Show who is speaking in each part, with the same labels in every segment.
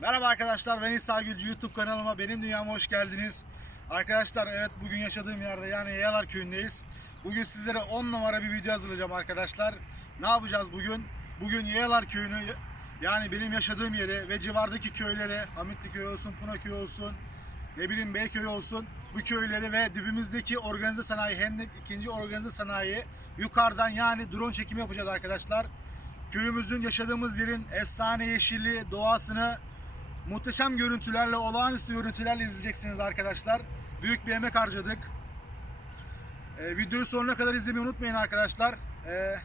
Speaker 1: Merhaba arkadaşlar ben İsa Gülcü YouTube kanalıma benim dünyama hoş geldiniz. Arkadaşlar evet bugün yaşadığım yerde yani Yayalar köyündeyiz. Bugün sizlere 10 numara bir video hazırlayacağım arkadaşlar. Ne yapacağız bugün? Bugün Yayalar köyünü yani benim yaşadığım yeri ve civardaki köyleri Hamitli köy olsun, Puna köy olsun, ne bileyim Beyköy olsun bu köyleri ve dibimizdeki organize sanayi Hendek ikinci organize sanayi yukarıdan yani drone çekimi yapacağız arkadaşlar. Köyümüzün yaşadığımız yerin efsane yeşilliği, doğasını muhteşem görüntülerle, olağanüstü görüntülerle izleyeceksiniz arkadaşlar. Büyük bir emek harcadık. Ee, videoyu sonuna kadar izlemeyi unutmayın arkadaşlar. Ee,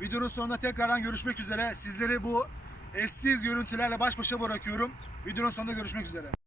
Speaker 1: videonun sonunda tekrardan görüşmek üzere. Sizleri bu eşsiz görüntülerle baş başa bırakıyorum. Videonun sonunda görüşmek üzere.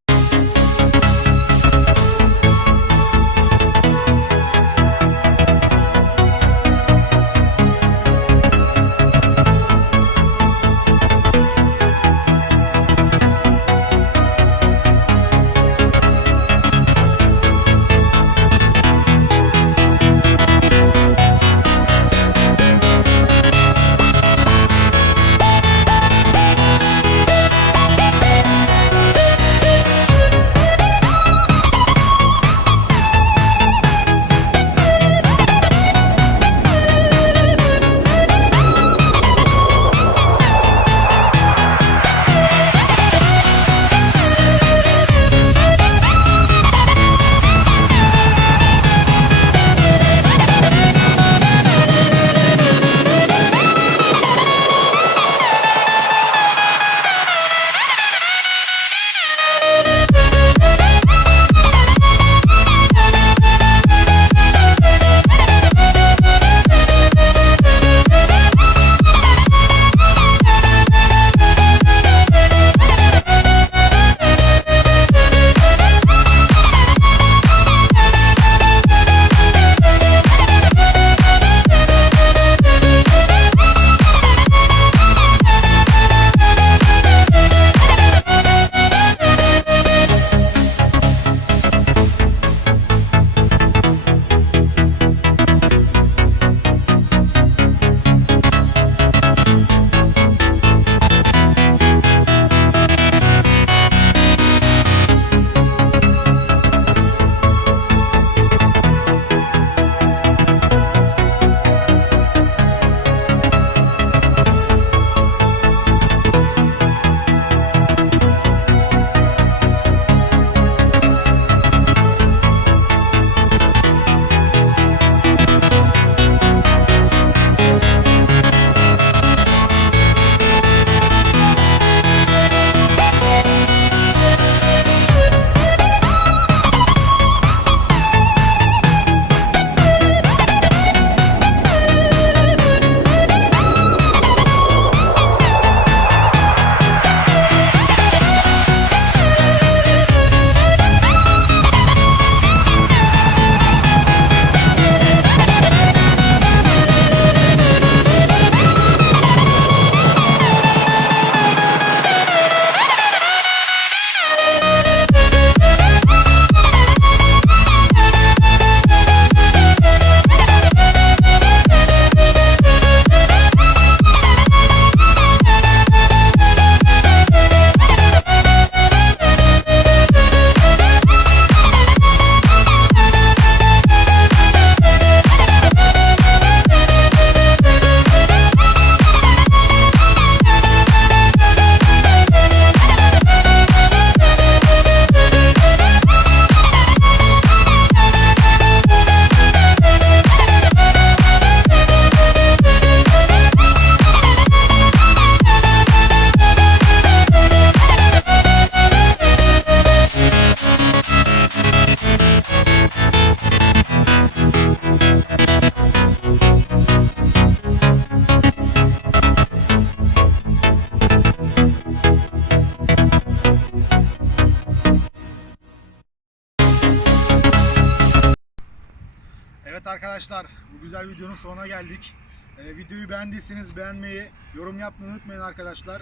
Speaker 1: Evet arkadaşlar bu güzel videonun sonuna geldik. Ee, videoyu beğendiyseniz beğenmeyi, yorum yapmayı unutmayın arkadaşlar.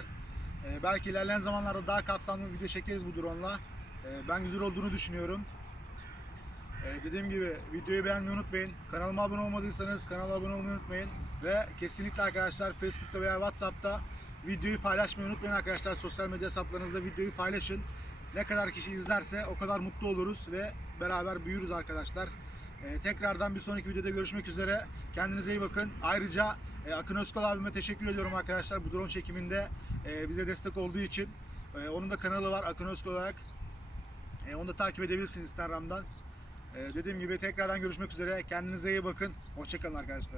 Speaker 1: Ee, belki ilerleyen zamanlarda daha kapsamlı bir video çekeriz bu drone'la. Ee, ben güzel olduğunu düşünüyorum. Ee, dediğim gibi videoyu beğenmeyi unutmayın. Kanalıma abone olmadıysanız kanala abone olmayı unutmayın. Ve kesinlikle arkadaşlar Facebook'ta veya Whatsapp'ta videoyu paylaşmayı unutmayın arkadaşlar. Sosyal medya hesaplarınızda videoyu paylaşın. Ne kadar kişi izlerse o kadar mutlu oluruz ve beraber büyürüz arkadaşlar. Ee, tekrardan bir sonraki videoda görüşmek üzere. Kendinize iyi bakın. Ayrıca e, Akın Özkal abime teşekkür ediyorum arkadaşlar bu drone çekiminde e, bize destek olduğu için. E, onun da kanalı var Akın Özkal olarak. E, onu da takip edebilirsiniz Instagram'dan. E, dediğim gibi tekrardan görüşmek üzere. Kendinize iyi bakın. Hoşçakalın arkadaşlar.